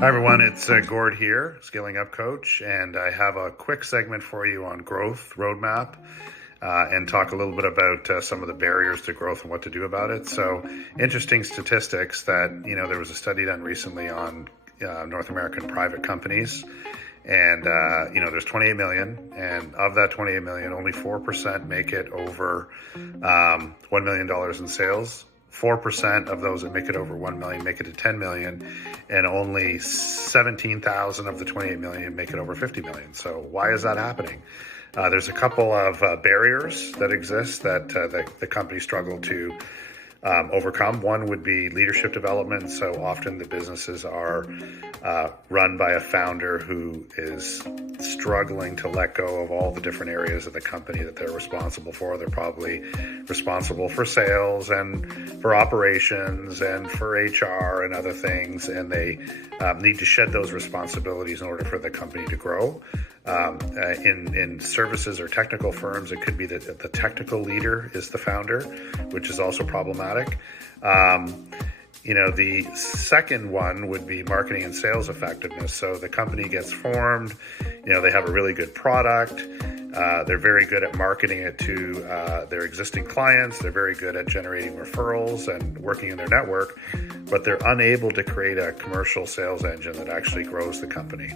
Hi everyone, it's Gord here, Scaling Up Coach, and I have a quick segment for you on growth roadmap and talk a little bit about some of the barriers to growth and what to do about it. So, interesting statistics that, there was a study done recently on North American private companies, and, there's 28 million, and of that 28 million, only 4% make it over $1 million in sales. 4% of those that make it over 1 million make it to 10 million, and only 17,000 of the 28 million make it over 50 million. So why is that happening? There's a couple of barriers that exist that the companies struggle to overcome. One would be leadership development. So often the businesses are run by a founder who is struggling to let go of all the different areas of the company that they're responsible for. They're probably responsible for sales and for operations and for HR and other things, and they need to shed those responsibilities in order for the company to grow. In services or technical firms, it could be that the technical leader is the founder, which is also problematic. The second one would be marketing and sales effectiveness. So the company gets formed, they have a really good product. They're very good at marketing it to their existing clients. They're very good at generating referrals and working in their network, but they're unable to create a commercial sales engine that actually grows the company.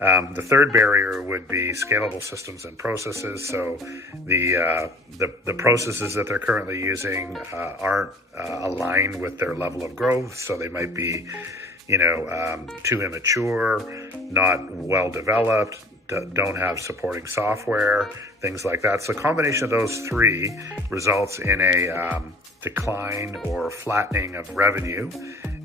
The third barrier would be scalable systems and processes. So the processes that they're currently using aren't aligned with their level of growth. So they might be, too immature, not well developed, don't have supporting software, things like that. So a combination of those three results in a decline or flattening of revenue.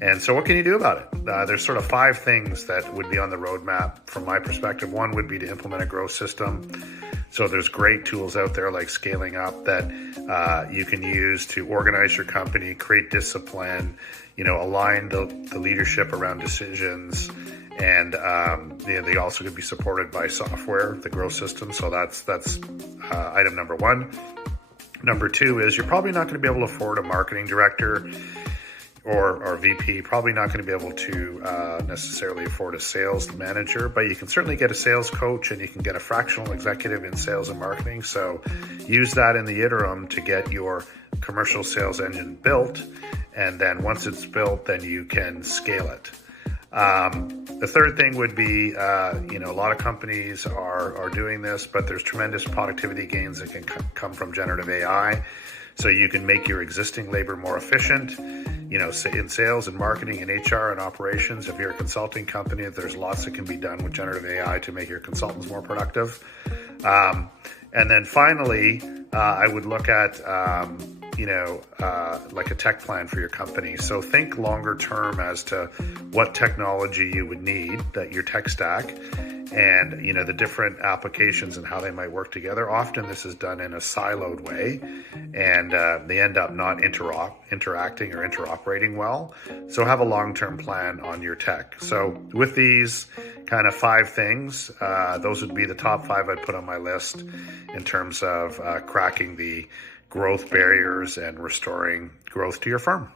And so what can you do about it? There's sort of 5 things that would be on the roadmap from my perspective. One would be to implement a growth system. So there's great tools out there like Scaling Up that you can use to organize your company, create discipline, align the leadership around decisions. And they also could be supported by software, the growth system. So that's item number 1. Number 2 is you're probably not going to be able to afford a marketing director or VP, probably not going to be able to necessarily afford a sales manager, but you can certainly get a sales coach and you can get a fractional executive in sales and marketing. So use that in the interim to get your commercial sales engine built. And then once it's built, then you can scale it. The third thing would be, a lot of companies are doing this, but there's tremendous productivity gains that can come from generative AI. So you can make your existing labor more efficient, in sales and marketing and HR and operations. If you're a consulting company, there's lots that can be done with generative AI to make your consultants more productive. And then finally, I would look at, like a tech plan for your company. So think longer term as to what technology you would need, that your tech stack, and the different applications and how they might work together. Often this is done in a siloed way, and they end up not interacting or interoperating well. So have a long-term plan on your tech. So with these kind of 5 things, those would be the top 5 I'd put on my list in terms of cracking the growth barriers and restoring growth to your firm.